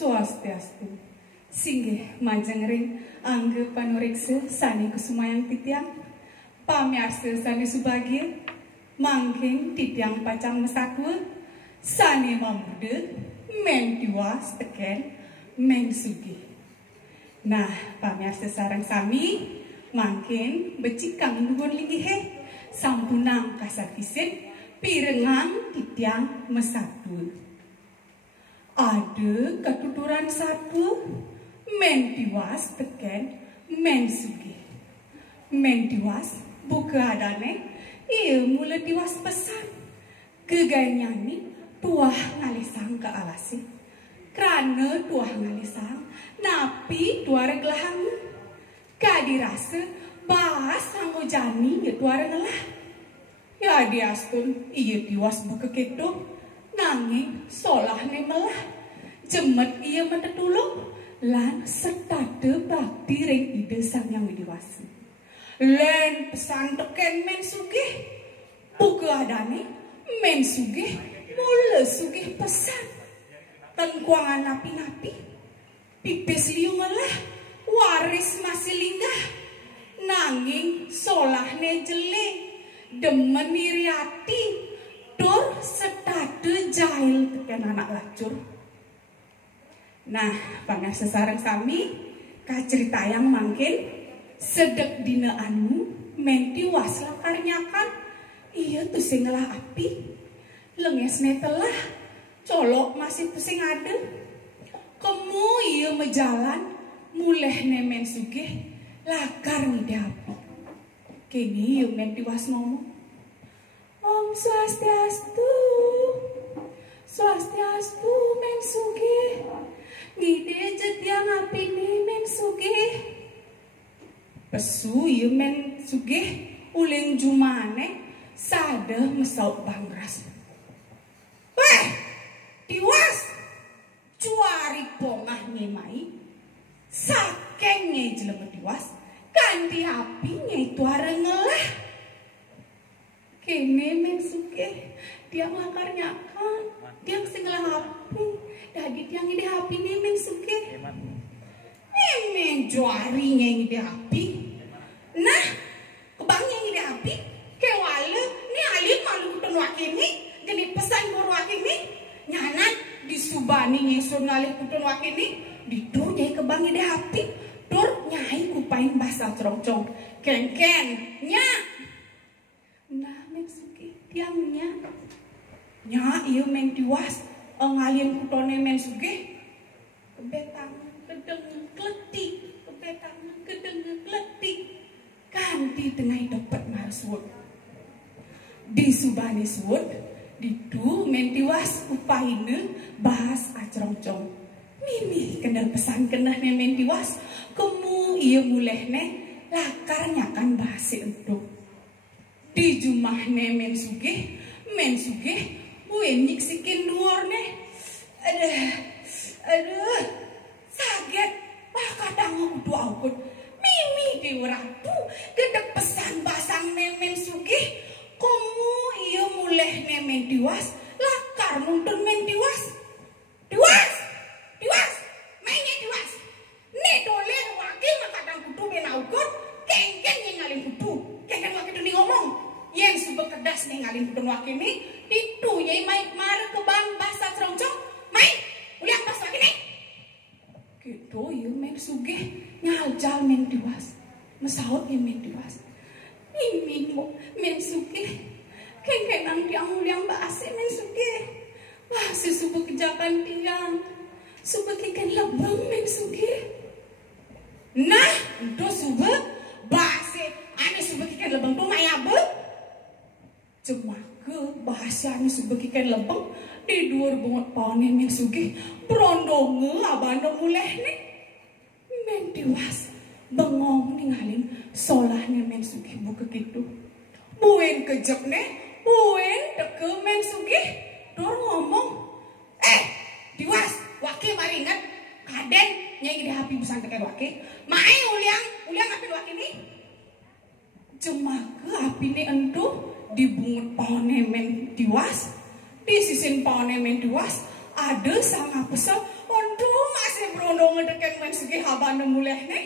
Swastiastu. Singgih majeng ring angge panureksa sani kusumayang titiang pamiarsa sani subagia mangking titiang pacang mesakwa sani mamude men tiwas teken men sugih. Nah pamiarsa sarang sami mangkin becikang nuhun lingihe sampunang kasakisit pirengang titiang mesakwa. Ada ketuturan satu men tiwas teken men sugih. Men tiwas buka adane ia mula tiwas pesan keganyani tuah ngalisang ke alasi kerana tuah ngalisang napi tuara gelahang kadirasa bahas sango jani ya tuara ngelah ya diastun ia tiwas buka keto nanging solah ne melah jemet ia mentetulung lan sertade bakti ring ide sang yang widiwasi len pesan teken men sugih buka adane men sugih mula sugih pesan tengkuangan napi-napi pipis liu melah waris masih linggah nanging solah ne jeling demen iriati tur setade jahil teken anak lacur. Nah, pangas sesarang sami kacerita yang mangkin sedek dina anu menti waslah karnyakan iya tuh sing ngelah api lengesne telah colok masih tuh sing ada kemu iya mejalan muleh nemen sugih lakar ngide api kini iya menti was ngomong Om Swastiastu, Swastiastu men sugih, ngide jetiang api ni men sugih. Pesu ya men sugih, uling jumane sada mesau bangras. Weh, tiwas, cuari pongah nyemai, sakengnya jelema tiwas, ganti apinya itu areng ngelah. Kene men sugih tiang lakar nyakan tiang singlah api dadi tiang ide api nih men sugih men juarinya ide api nah kebangnya ide api kewale ni alim malu kutun wakini geni pesan bor wakini nyanan disubani nyesun ngalih kutun wakini ditur nyai kebang ide api tur nyai kupain basah cerong-cerong ken-ken nyak nah men sugih tiangnya nya iya men tiwas ngalien kutone men sugih kebetang kedeng kletik kebetang kedeng kletik kanti tengah dapat marsud di subani sud ditu men tiwas upahine bahas acrong-cong mimi kendal pesan kenah men tiwas kemu iya mulehne lakar nyakan bahasa entuk di jumahne men sugih buenik sikin duorne aduh sakit wah kadang kudu aukut mimi dewa ratu gedek pesan basang men sugih komu iya muleh men tiwas lakar nuntun men tiwas mainnya tiwas ne dole wakil kadang kudu ben aukut kengken ngalin kudu kengken wakil ni ngomong yen subuh kedas nih ngalin kudung wakini itu yai maik mar kebang bahasa cerongcong main uliang pas wakini gitu ya men sugih nyaljal men tiwas mesaut ya men tiwas mimi mo men sugih kengkenang tiang uliang bahasa men sugih wah si subuh kejakan tiang subuh kengken lebang men sugih nah itu subuh bahasa ane subuh kengken lebang tuh mayabe cemaka bahasanya sebagikan lebeng di dua bungut panen yang sugih perondonge abanda muleh nih men tiwas bengong ninggalin solahnya men sugih buka gitu buen kejep nih buen teke men sugih dor ngomong tiwas wakil mari ingat kaden nyai ide hapi busan teken wakil main uliang api wakil nih cemaka api nih entuh dibungut panemen tiwas di sisin panemen tiwas ada sang pesel untung si brono ngedeken men sugih habane muleh nih.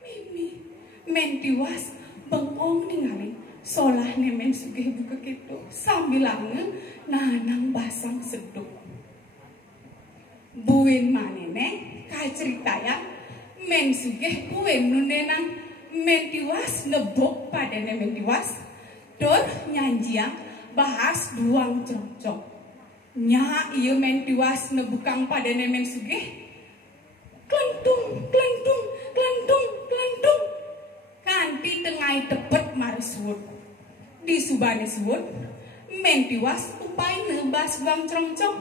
Mimi men tiwas bengong ningali solah nih men sugih buka gitu sambilange nanang basang seduk. Buin manene kaceritaya men sugih buin nunenang men tiwas nebok padane men tiwas dor nyanjiang bahas duang cocok. Nya iya men tiwas nebukang padane men sugih klentung klentung klentung klentung kanti tengah tepet mariswut di subane suwut men tiwas upaine bas duang cocok.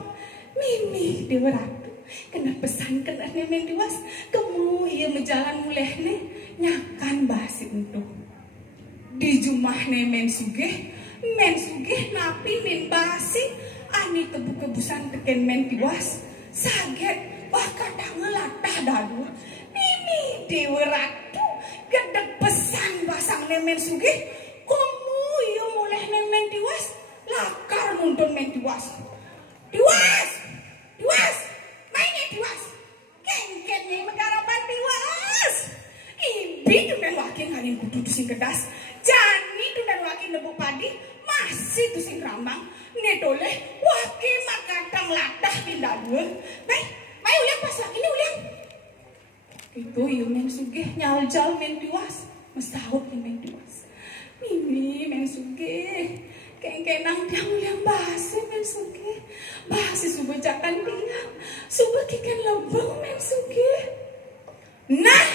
Mimi dewa ratu kena pesan kena men tiwas kemu iya menjalan mulehne nyakan bahasi untuk di jumahne men sugih napi min basi ani kebu-kebusan teken men tiwas saget wah kadang ngelatah dadu. Mimi dewa ratu gedeg pesan basang men sugih komu iya muleh men tiwas lakar nuntun men tiwas mainnya tiwas kengkennya megarapan tiwas ibi tunden wakin harin kudu sing kedas jani tunden wakin nebuk padi masih tuh sing rambang netoleh wakin makadang ladah pindadul baik uliang pas lagi ini uliang itu iya men sugih nyaljal men tiwas mesahut nih men tiwas. Mimi men sugih kengkenang tiang uliang basi men sugih basi subuh jakan tiang subuh kikan lebeng men sugih nah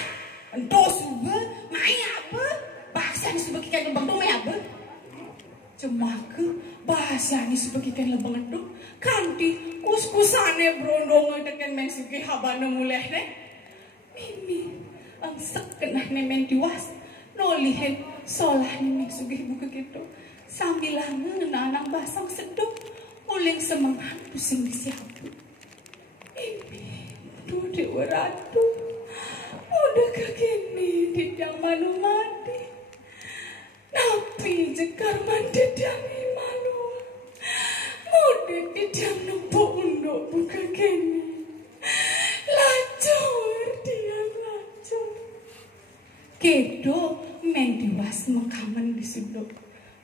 ento subuh main apa basi ani subuh kikan lebeng tuh main apa cuma ke basi ani subuh kikan lebeng itu kanti kus-kusane brondong ngedeken men sugih habane muleh nih. Mimi angsek kena men tiwas nolihin solah men sugih buka gitu sambilange nanang basang seduk uling semangat pusing disiapu. Mimi duh dewa ratu udah kekini didang manu mati napi jekar mandedang imanu mudah didang nempuk unduk buka kini lacur kedo men tiwas mekamen di sunduk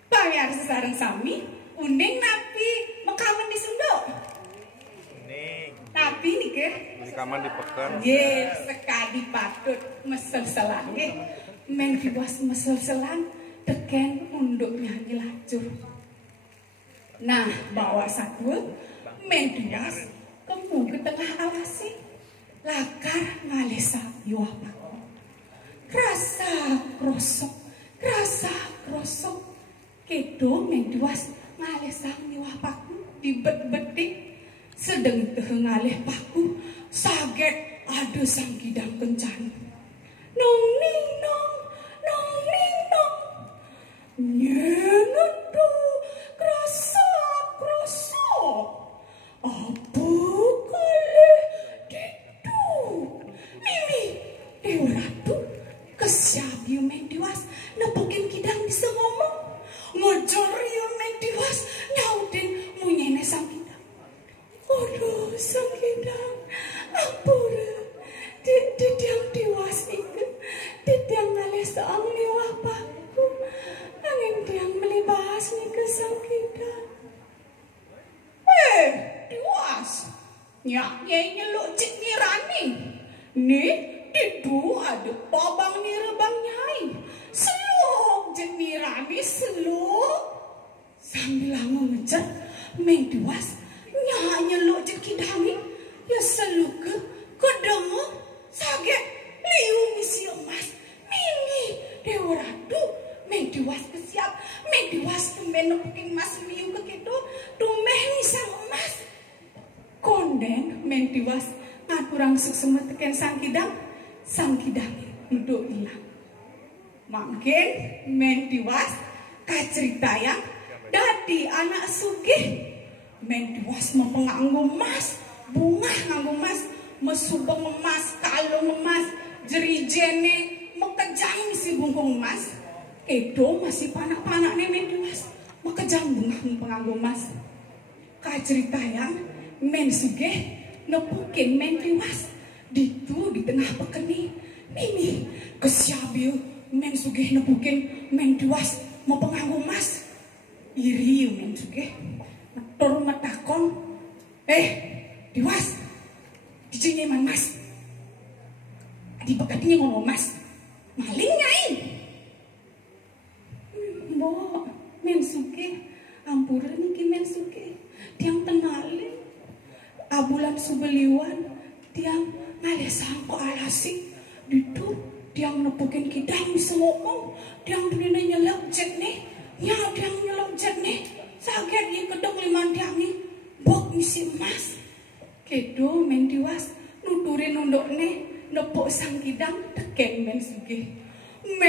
bayar sesarang sami uning napi mekamen di sunduk napi nih ke mekamen di pekan ye sekali patut mesel selang men tiwas mesel selang teken unduk nyanyi lacur. Nah bawa satu men tiwas kemu ke tengah alasi lakar ngalesa yuah paku Krasa krosok kedo men tiwas ngalesa yuah paku dibet-betik sedeng teh ngalih paku saget ada sang kidang kencan nong ning nong nyengetu krasa apa kali ditu Mimi dewa ratu kesiap yu men tiwas nepokin kidang bisa ngomong ngojor yu men tiwas nyautin munyene sang kidang aduh sang kidang ampura didang tiwas iku didang ngalesang niwah paku angin tiang melibas nih ke sang kidang tiwas nyak nyeluk cik nirani nih itu ada babang ni rebang nyai seluk jenirani seluk sambil lama ngejar men tiwas nyak nyeluk cik kidani ya seluk ke kedemu saget liu misi emas Mimi dewa ratu men tiwas kesiap men tiwas tumben nepukin mas liu ke gitu tumben nisang emas konden men tiwas ngaturang suksema teken sang kidang duduk hilang mungkin men tiwas kaceritaya dadi anak sugih men tiwas mempenganggu emas bunga nganggu emas mesubeng emas kalung emas jerijene mekejang si bungkung emas edo masih panak-panak nih men tiwas mekejang bunga penganggu emas kaceritaya men sugih nepukin men tiwas Ditu di tengah pekeni mimi kesiabil men sugih nebukin men diwas mau penganggu mas iri men sugih tur metakon diwas dijenge man mas di bekatinya ngono mas maling nyai mbok men sugih ampura niki men sugih tiang tenale abulan subeliwan tiang ngalesan kok alasi ditu tiang nepukin kita yang bisa ngomong tiang dunia nyelok jet nih ya tiang nyelok jet nih sakit ya kedok liman tiangi bok misi emas kedo men diwas nuturin nunduk nih nepuk sang kidang teken men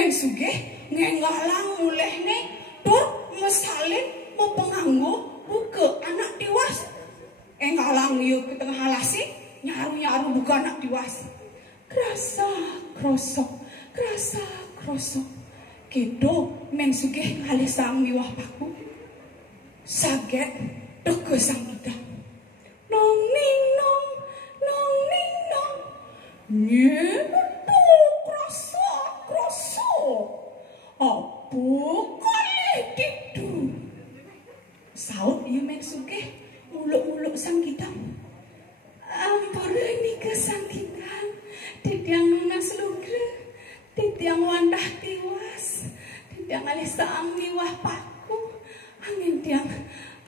sugih ngenggalang muleh nih tur mesalin mau penganggu buka anak diwas ngenggalang yuk ke tengah alasi nyaru buka anak diwas kerasa krosok kedo men sugih ngalisang miwah paku saget deke sang kidang nong ning nong nyetu krosok apa kali ditu saut ieu men sugih muluk-muluk sang kidang ampura nika sang kidang titiang nunas lugra titiang wandah tiwas titiang alisang miwah paku angin tiang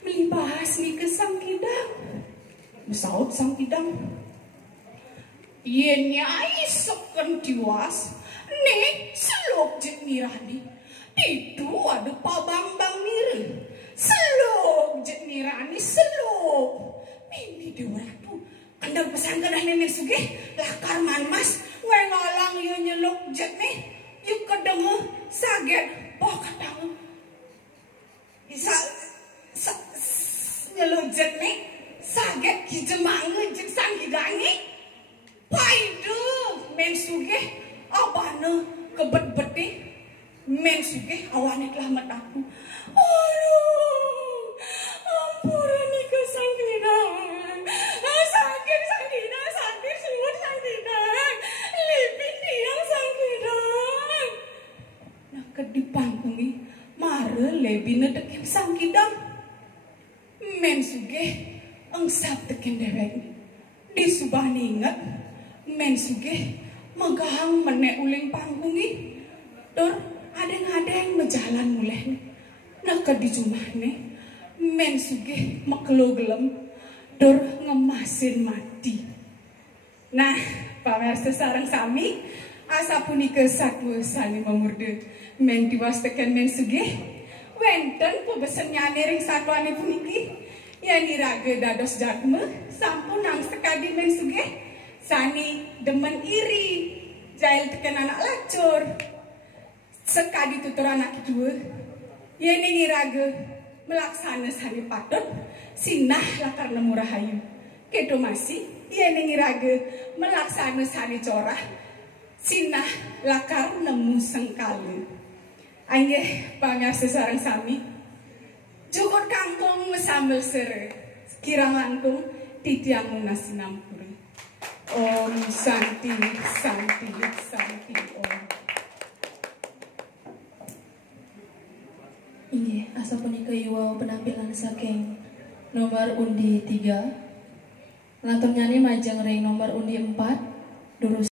melibas nika sang kidang saut sang kidang yen nyai seken tiwas nih selok jet mirani itu ada pabambang miri selok jet mirani selok mimi dewaratu kendang pesan kedah nenek sugih lakar man mas ngalang yo nyelok jet nih yuk kedengu saget oh kadang bisa nyelok jet nih saget kijemang jet sang kidangi paidu men sugih abane kebet-beti men sugih awane telah metaku aduh ampura nika sang kidang sakit sang kidang sakit semut sang kidang lipin tiang sang kidang nah kedipangkungi mare lebine teken sang kidang men sugih engsap teken dewek disubah ninget men sugih megahang menek uling pangkungi tur adeng-adeng mejalan muleh naka di jumahne men sugih mekelo gelem tur ngemasin mati nah pamirsa sareng sami asa punika satwa sami mamurde men diwas teken men sugih wenten pebesen nyane ring satwane puniki yani raga dados jatme sampun nang sekadi men sugih sani demen iri jail teken anak lacur sekadi tutur anak kedua yani ngiraga melaksana sani patut sinah lakar nemu rahayu kedo masih yani ngiraga melaksana sani corah sinah lakar nemu sengkala anggih pamirsa sareng sami cukur kangkung sambel sere kirang langkung titiang munas sinampura Om Santi Om. Inggih, asa punika yuwau penampilan saking nomor undi 3. Lantur nyanyi majeng ring nomor undi 4. Durus